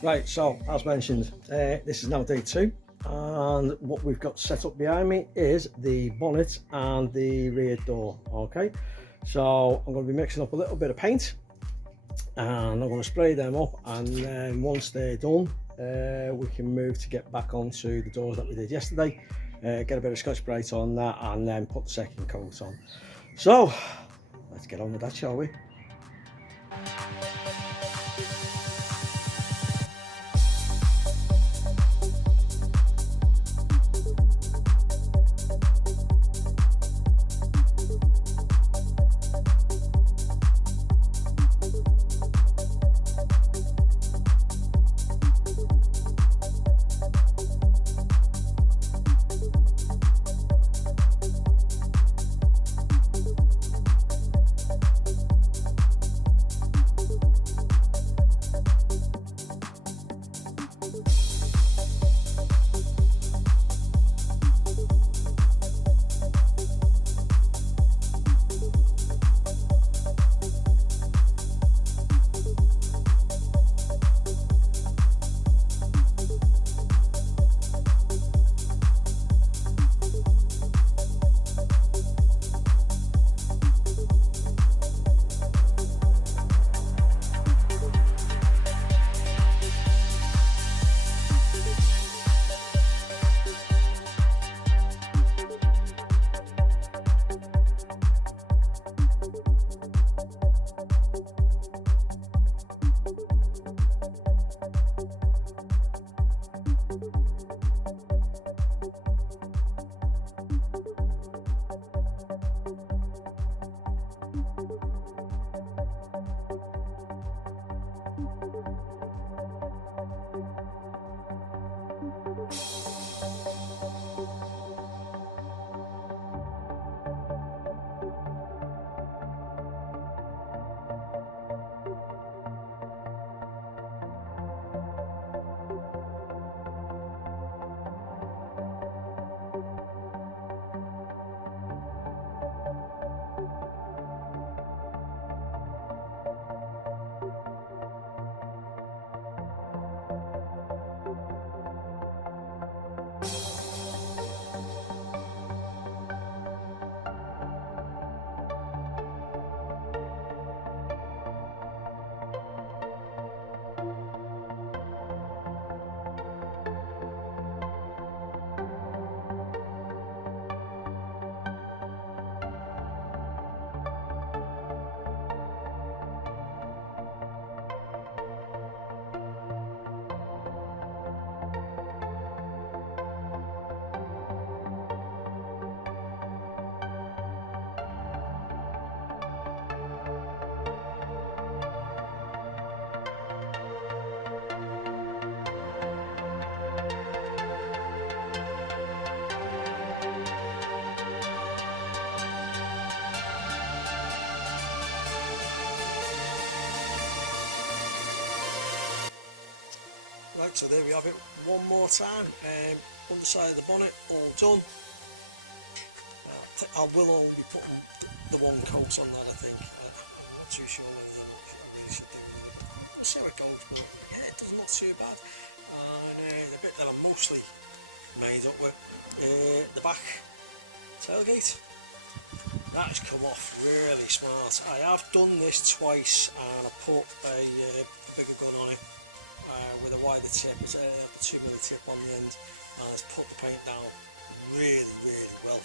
Right, so as mentioned, this is now day 2, and what we've got set up behind me is the bonnet and the rear door. Okay, so I'm going to be mixing up a little bit of paint, and I'm going to spray them up, and then once they're done, we can move to get back onto the doors that we did yesterday, get a bit of Scotch Brite on that, and then put the second coat on. So let's get on with that, shall we? Right, so there we have it one more time. Underside of the bonnet all done. I will all be putting the one coat on that, I think. I'm not too sure whether I really should do it. We'll see how it goes, but yeah, it's not too bad. And the bit that I'm mostly made up with, the back tailgate, that has come off really smart. I have done this twice, and I put a bigger gun on it with a wider tip, a 2mm tip on the end, and has put the paint down really well.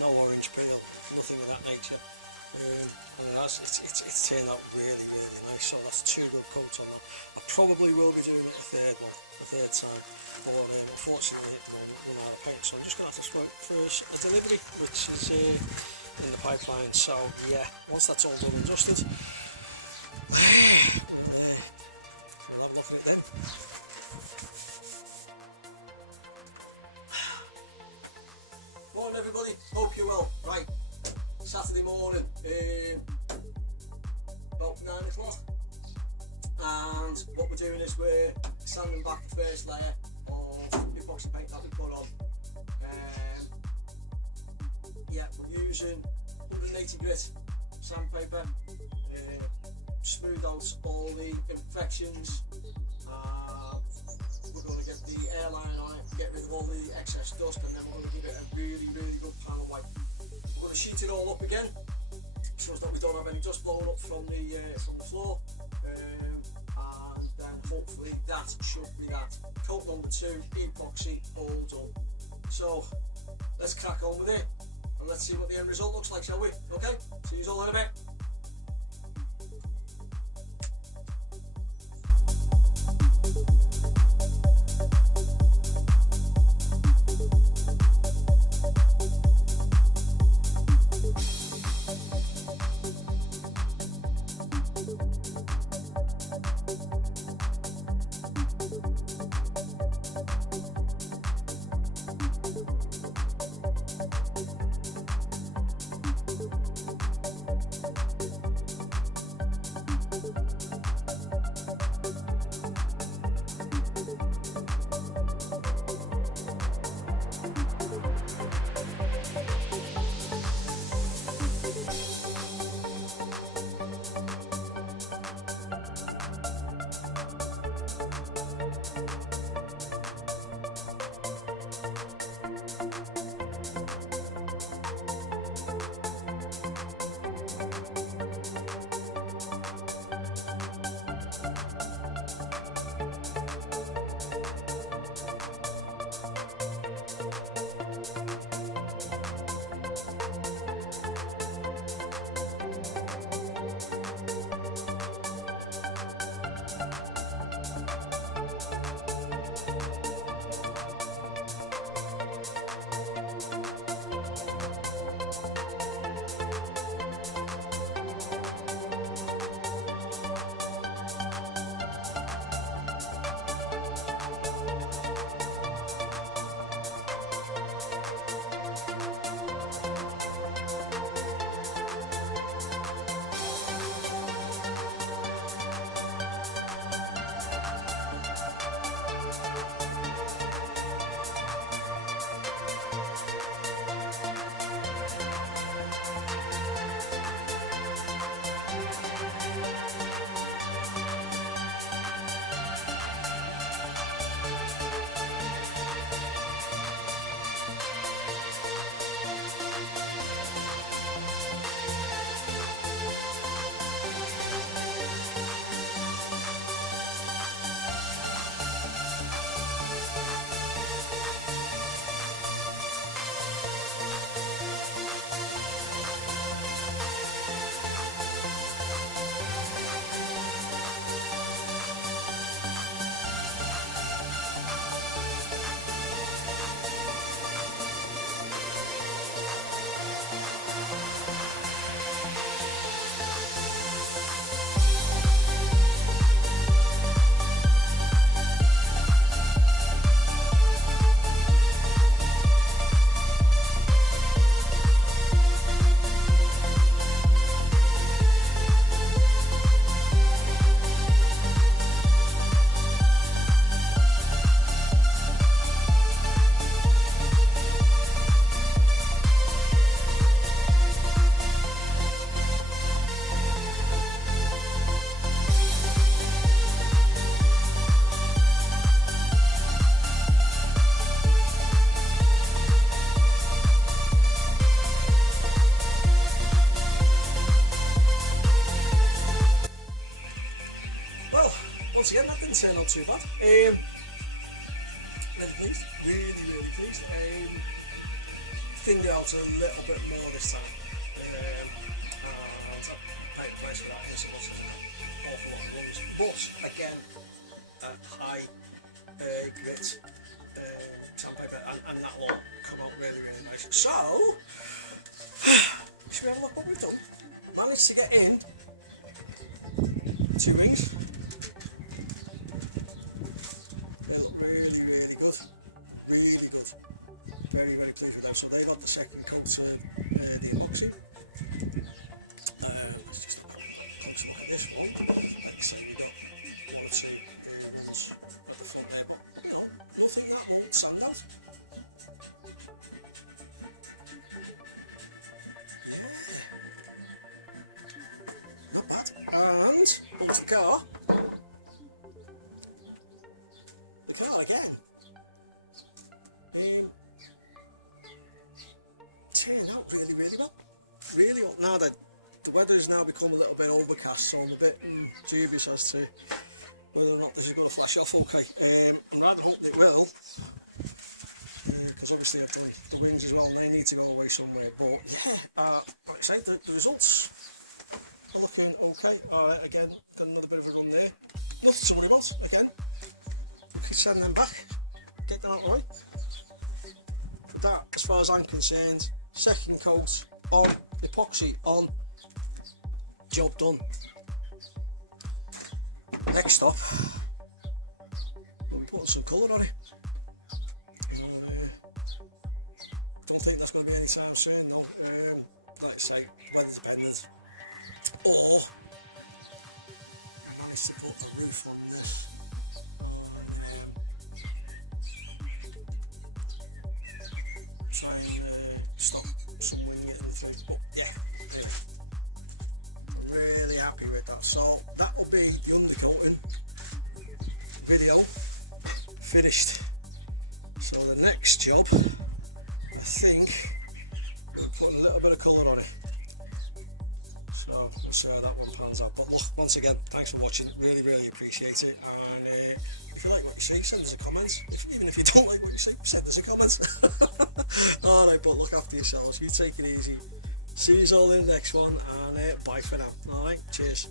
No orange peel, nothing of that nature, and it's turned out really nice. So that's 2 good coats on that. I probably will be doing it a third time, but unfortunately at the moment we're out of paint, so I'm just going to have to wait for a delivery, which is in the pipeline. So yeah, once that's all done and dusted, we'll have a look at it then. Morning everybody, hope you're well. Right, Saturday morning, about 9 o'clock, and what we're doing is we're sanding back the first layer of epoxy paint that we put on. Yeah, we're using 180 grit sandpaper, smooth out all the imperfections, dust, and then we're going to give it a really, really good panel wipe. We're going to sheet it all up again, so that we don't have any dust blowing up from the floor, and then hopefully that should be that. Coat number 2, epoxy, all done. So let's crack on with it, and let's see what the end result looks like, shall we? Okay, see you all in a bit. Once again, that didn't turn out too bad. Really pleased, really pleased. Thinned it out a little bit more this time. And I paid price for that, because it wasn't an awful lot of runs. But again, high grit sandpaper, and that will come out really nice. So, should we have a look what we've done? Managed to get in 2 rings. They look really good. Really good. Very pleased with them. So they got the second coat of the epoxy. Let's just have a close look at this one. Like I said, we don't want to do much at the front there, but no, nothing that won't stand out. Not bad. And onto the car. The car again. really hot now. That the weather's now become a little bit overcast, so I'm a bit dubious as to whether or not this is going to flash off. Okay, I rather hope it will, because obviously the winds as well, they need to go away somewhere. But yeah, like I say, the results are looking okay. Again, got another bit of a run there. Nothing to worry about. Again, we can send them back, get them out of the way. But that, as far as I'm concerned, second coat on, epoxy on, job done. Next up, we'll be putting some colour on it. Don't think that's going to be any time soon, no. Like I say, weather dependent. Or I managed to put a roof on this. Try and stop some wind getting through. But yeah, really happy with that. So that will be the undercoating video finished. So the next job, I think, we'll put a little bit of colour on it. So we'll see how that one pans out. But look, once again, thanks for watching. Really appreciate it. And if you like what you see, send us a comment. Even if you don't like what you see, send us a comment. Alright, but look after yourselves. You take it easy. See you all in the next one, and bye for now. Alright, cheers.